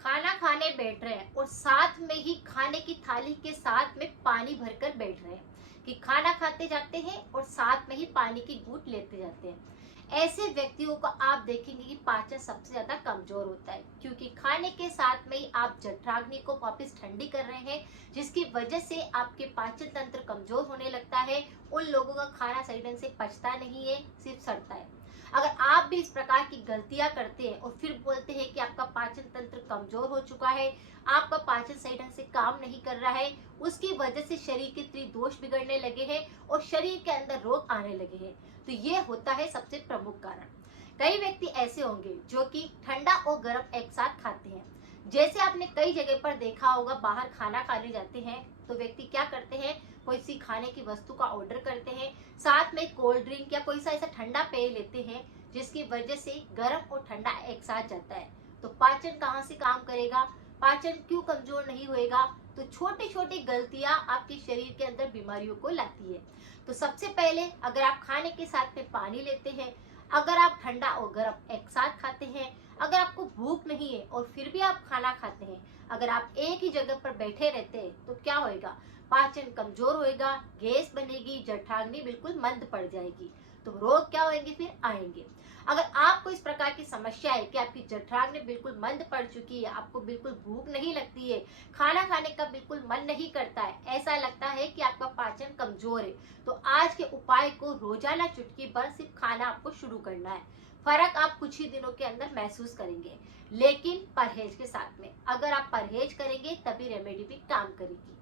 खाना खाने बैठ रहे हैं और साथ में ही खाने की थाली के साथ में पानी भरकर बैठ रहे हैं कि खाना खाते जाते हैं और साथ में ही पानी की घूंट लेते जाते हैं। ऐसे व्यक्तियों को आप देखेंगे कि पाचन सबसे ज्यादा कमजोर होता है, क्योंकि खाने के साथ में ही आप जठराग्नि को वापस ठंडी कर रहे हैं, जिसकी वजह से आपके पाचन तंत्र कमजोर होने लगता है। उन लोगों का खाना सही ढंग से पचता नहीं है, सिर्फ सड़ता है। अगर आप भी इस प्रकार की गलतियां करते हैं और फिर बोलते हैं कि आपका पाचन तंत्र कमजोर हो चुका है, आपका पाचन सही ढंग से काम नहीं कर रहा है, उसकी वजह से शरीर के त्रिदोष बिगड़ने लगे हैं और शरीर के अंदर रोग आने लगे हैं, तो ये होता है सबसे प्रमुख कारण। कई व्यक्ति ऐसे होंगे जो कि ठंडा और गर्म एक साथ खाते हैं। जैसे आपने कई जगह पर देखा होगा, बाहर खाना खाने जाते हैं तो व्यक्ति क्या करते हैं, कोई सी खाने की वस्तु का ऑर्डर करते हैं, साथ में कोल्ड ड्रिंक या कोई सा ऐसा ठंडा पेय लेते हैं, जिसकी वजह से गर्म और ठंडा एक साथ जाता है। तो पाचन कहाँ से काम करेगा, पाचन क्यों कमजोर नहीं होएगा? तो छोटी छोटी गलतियां आपके शरीर के अंदर बीमारियों को लाती है। तो सबसे पहले, अगर आप खाने के साथ में पानी लेते हैं, अगर आप ठंडा और गर्म एक साथ खाते हैं, अगर आपको भूख नहीं है और फिर भी आप खाना खाते हैं, अगर आप एक ही जगह पर बैठे रहते हैं, तो क्या होएगा? पाचन कमजोर होएगा, गैस बनेगी, जठराग्नि बिल्कुल मंद पड़ जाएगी, तो रोग क्या होंगे? फिर आएंगे। अगर आपको इस प्रकार की समस्या है कि आपकी जठराग्नि बिल्कुल मंद पड़ चुकी है, आपको बिल्कुल भूख नहीं लगती है, खाना खाने का बिल्कुल मन नहीं करता है, ऐसा लगता है कि आपका पाचन कमजोर है, तो आज के उपाय को रोजाना चुटकी भर सिर्फ खाना आपको शुरू करना है। फर्क आप कुछ ही दिनों के अंदर महसूस करेंगे, लेकिन परहेज के साथ में। अगर आप परहेज करेंगे तभी रेमेडी भी काम करेगी।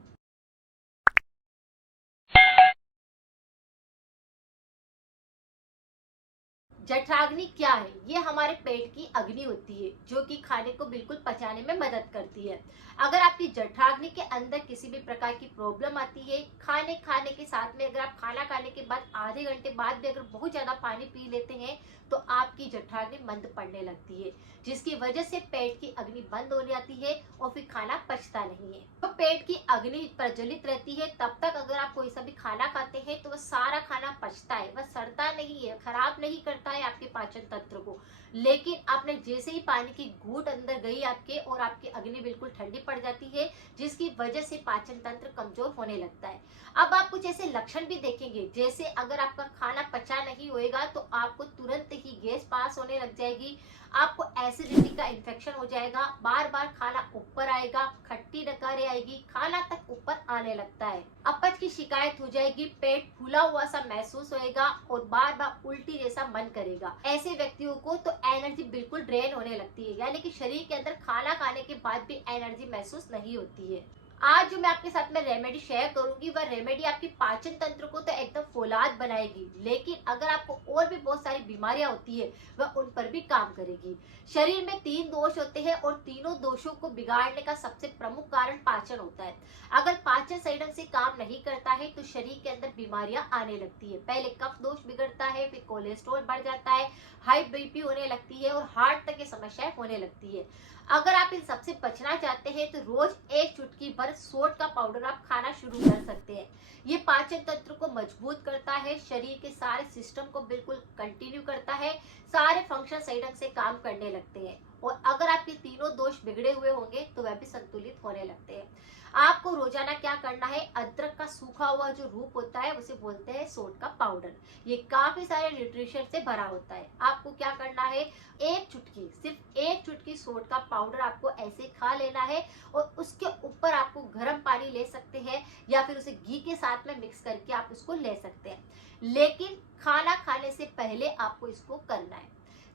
जठराग्नि क्या है? ये हमारे पेट की अग्नि होती है, जो कि खाने को बिल्कुल पचाने में मदद करती है। अगर आपकी जठराग्नि के अंदर किसी भी प्रकार की प्रॉब्लम आती है, खाने खाने के साथ में अगर आप खाना खाने के बाद आधे घंटे बाद भी अगर बहुत ज्यादा पानी पी लेते हैं, तो आपकी जठराग्नि मंद पड़ने लगती है, जिसकी वजह से पेट की अग्नि बंद हो जाती है और फिर खाना पचता नहीं है। तो पेट की अग्नि प्रज्वलित रहती है, तब तक अगर आप कोई सा भी खाना खाते हैं तो वह सारा खाना पचता है, वह सड़ता नहीं है, खराब नहीं करता है आपके पाचन तंत्र को। लेकिन आपने जैसे ही पानी की घूंट अंदर गई आपके, और आपकी अग्नि बिल्कुल ठंडी पड़ जाती है, जिसकी वजह से पाचन तंत्र कमजोर होने लगता है। अब आप कुछ ऐसे लक्षण भी देखेंगे, जैसे अगर आपका खाना पचा नहीं होएगा तो आपको तुरंत ही गैस पास होने लग जाएगी, आपको एसिडिटी का इन्फेक्शन हो जाएगा, बार बार खाना ऊपर आएगा, खट्टी डकारे आएगी, खाना तक ऊपर आने लगता है, अपच की शिकायत हो जाएगी, पेट फूला हुआ सा महसूस होएगा और बार बार उल्टी जैसा मन करेगा। ऐसे व्यक्तियों को तो एनर्जी बिल्कुल ड्रेन होने लगती है, यानी कि शरीर के अंदर खाना खाने के बाद भी एनर्जी महसूस नहीं होती है। आज जो मैं आपके साथ में रेमेडी शेयर करूंगी, वह रेमेडी आपकी पाचन तंत्र को तो एकदम फौलाद बनाएगी, लेकिन अगर आपको और भी बहुत सारी बीमारियां होती है, वह उन पर भी काम करेगी। शरीर में 3 दोष होते हैं और तीनों दोषों को बिगाड़ने का सबसे प्रमुख कारण पाचन होता है। अगर पाचन सही ढंग से काम नहीं करता है तो शरीर के अंदर बीमारियां आने लगती है। पहले कफ दोष बिगड़ता है, फिर कोलेस्ट्रॉल बढ़ जाता है, हाई बीपी होने लगती है और हार्ट तक की समस्याएं होने लगती है। अगर आप इन सबसे बचना चाहते हैं तो रोज एक चुटकी भर सोट का पाउडर आप खाना शुरू कर सकते हैं। ये पाचन तंत्र को मजबूत करता है, शरीर के सारे सिस्टम को बिल्कुल कंटिन्यू करता है, सारे फंक्शन सही ढंग से काम करने लगते हैं, और अगर आपके तीनों दोष बिगड़े हुए होंगे तो वह भी संतुलित होने लगते हैं। आपको रोजाना क्या करना है, अदरक का सूखा हुआ जो रूप होता है उसे बोलते हैं सोट का पाउडर। ये काफी सारे न्यूट्रिशन से भरा होता है। आपको क्या करना है, एक चुटकी, सिर्फ एक चुटकी सोट का पाउडर आपको ऐसे खा लेना है, और उसके ऊपर आपको गर्म पानी ले सकते हैं या फिर उसे घी के साथ में मिक्स करके आप उसको ले सकते हैं। लेकिन खाना खाने से पहले आपको इसको करना है,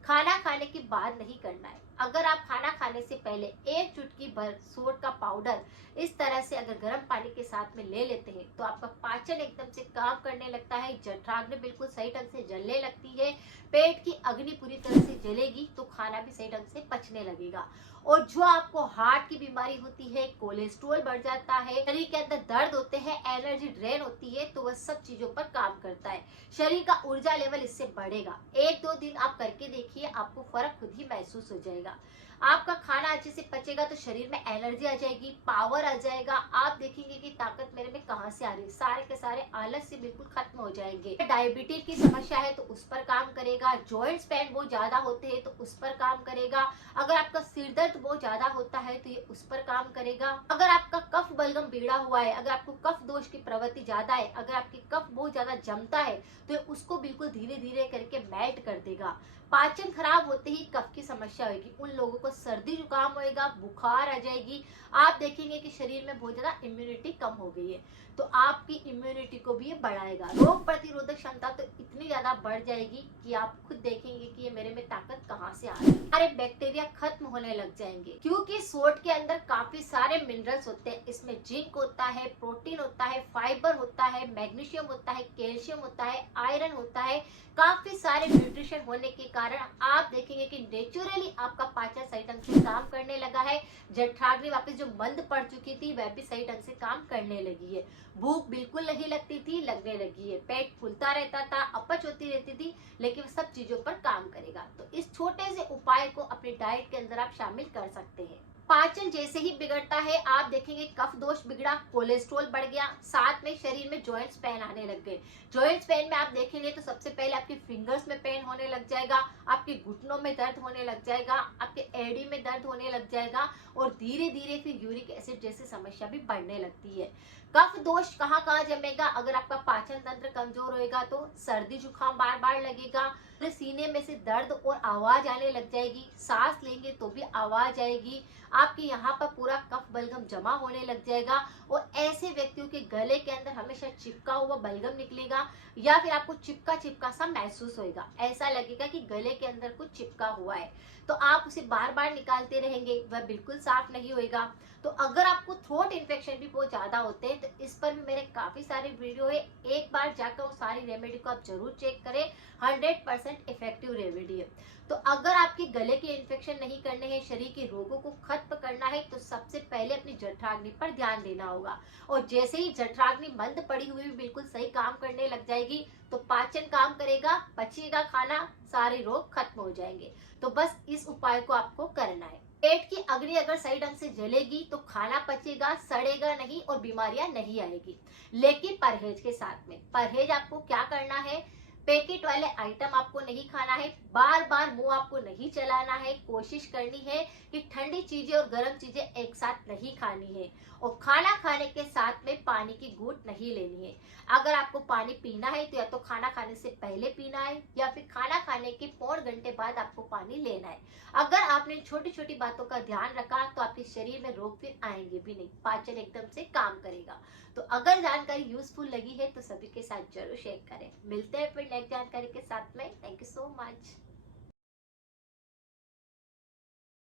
खाना खाने के बाद नहीं करना है। अगर आप खाना खाने से पहले एक चुटकी भर सोट का पाउडर इस तरह से अगर गर्म पानी के साथ में ले लेते हैं, तो आपका पाचन एकदम से काम करने लगता है, जठराग्नि बिल्कुल सही ढंग से जलने लगती है, पेट की अग्नि पूरी तरह से जलेगी, तो खाना भी सही ढंग से पचने लगेगा। और जो आपको हार्ट की बीमारी होती है, कोलेस्ट्रॉल बढ़ जाता है, शरीर के अंदर दर्द होते हैं, एनर्जी ड्रेन होती है, तो वह सब चीजों पर काम करता है, शरीर का ऊर्जा लेवल इससे बढ़ेगा। 1-2 दिन आप करके देखिए, देखिए आपको फर्क खुद ही महसूस हो जाएगा। आपका खाना अच्छे से पचेगा तो शरीर में एनर्जी आ जाएगी, पावर आ जाएगा। आप देखेंगे कि ताकत मेरे में कहाँ से आ रही है, सारे के सारे आलस से बिल्कुल खत्म हो जाएंगे। डायबिटीज की समस्या है तो उस पर काम करेगा, जॉइंट्स पेन बहुत ज्यादा होते हैं तो उस पर काम करेगा, अगर आपका सिर दर्द बहुत ज्यादा होता है तो ये उस पर काम करेगा, अगर आपका कफ बलगम बिगड़ा हुआ है, अगर आपको कफ दोष की प्रवृत्ति ज्यादा है, अगर आपकी कफ बहुत ज्यादा जमता है तो ये उसको बिल्कुल धीरे धीरे करके मेल्ट कर देगा। पाचन खराब होते ही कफ की समस्या होगी, उन लोगों को सर्दी जुकाम होएगा, बुखार आ जाएगी। आप देखेंगे कि शरीर में बहुत ज्यादा इम्यूनिटी कम हो गई है, तो आपकी इम्यूनिटी को भी ये बढ़ाएगा। रोग प्रतिरोधक क्षमता तो इतनी ज्यादा बढ़ जाएगी कि आप खुद देखेंगे कि ये मेरे में ताकत कहाँ से आ रही है। सारे बैक्टीरिया खत्म होने लग जाएंगे, क्योंकि सोट के अंदर काफी सारे मिनरल्स होते हैं। इसमें जिंक होता है, प्रोटीन होता है, फाइबर होता है, मैग्नीशियम होता है, कैल्शियम होता है, आयरन होता है। काफी सारे न्यूट्रिशन होने के कारण आप देखेंगे कि नेचुरली आपका पाचन सही ढंग से काम करने लगा है। जठराग्नि वापस जो मंद पड़ चुकी थी वह भी सही ढंग से काम करने लगी है। भूख बिल्कुल नहीं लगती थी, लगने लगी है। पेट फूलता रहता था, अपच होती रहती थी, लेकिन सब चीजों पर काम करेगा। तो इस छोटे से उपाय को अपनी डाइट के अंदर आप शामिल कर सकते हैं। पाचन जैसे ही बिगड़ता है आप देखेंगे कफ दोष बिगड़ा, कोलेस्ट्रॉल बढ़ गया, साथ में शरीर में जॉइंट्स पेन आने लग गए। जॉइंट्स पेन में आप देखेंगे तो सबसे पहले आपकी फिंगर्स में पेन होने लग जाएगा, आपके घुटनों में दर्द होने लग जाएगा, आपके एड़ी में दर्द होने लग जाएगा, और धीरे धीरे फिर यूरिक एसिड जैसी समस्या भी बढ़ने लगती है। कफ दोष कहाँ कहाँ जमेगा, अगर आपका पाचन तंत्र कमजोर होएगा तो सर्दी जुकाम बार बार लगेगा, सीने में से दर्द और आवाज आने लग जाएगी, सांस लेंगे तो भी आवाज आएगी, आपके यहाँ पर पूरा कफ बलगम जमा होने लग जाएगा, और ऐसे व्यक्तियों के गले के अंदर हमेशा चिपका हुआ बलगम निकलेगा, या फिर आपको चिपका चिपका सा महसूस होएगा, ऐसा लगेगा कि गले के अंदर कुछ चिपका हुआ है। तो आप उसे बार बार निकालते रहेंगे, वह बिल्कुल साफ नहीं होएगा। तो अगर आपको थ्रोट इन्फेक्शन भी बहुत ज्यादा होते हैं तो इस पर भी मेरे काफी सारे वीडियो है, एक बार जाकर उस सारी रेमेडी को आप जरूर चेक करें। 100% इफेक्टिव रेमेडी है। तो अगर आपके गले के इन्फेक्शन नहीं करने हैं, शरीर के रोगों को खत्म करना है, तो सबसे पहले अपनी जठराग्नि पर ध्यान देना होगा। और जैसे ही जठराग्नि मंद पड़ी हुई बिल्कुल सही काम करने लग जाएगी तो पाचन काम करेगा, पचेगा खाना, सारे रोग खत्म हो जाएंगे। तो बस इस उपाय को आपको करना है। पेट की अग्नि अगर सही ढंग से जलेगी तो खाना पचेगा, सड़ेगा नहीं और बीमारियां नहीं आएगी। लेकिन परहेज के साथ में, परहेज आपको क्या करना है, पैकेट वाले आइटम आपको नहीं खाना है, बार बार मुंह आपको नहीं चलाना है, कोशिश करनी है कि ठंडी चीजें और गर्म चीजें एक साथ नहीं खानी है, और खाना खाने के साथ में पानी की घूंट नहीं लेनी है। अगर आपको पानी पीना है तो या तो खाना खाने से पहले पीना है या फिर खाना खाने के पौन घंटे बाद आपको पानी लेना है। अगर आपने छोटी छोटी बातों का ध्यान रखा तो आपके शरीर में रोग फिर आएंगे भी नहीं, पाचन एकदम से काम करेगा। तो अगर जानकारी यूजफुल लगी है तो सभी के साथ जरूर शेयर करें। मिलते हैं फिर नेक्स्ट जानकारी के साथ में। Thank you so much.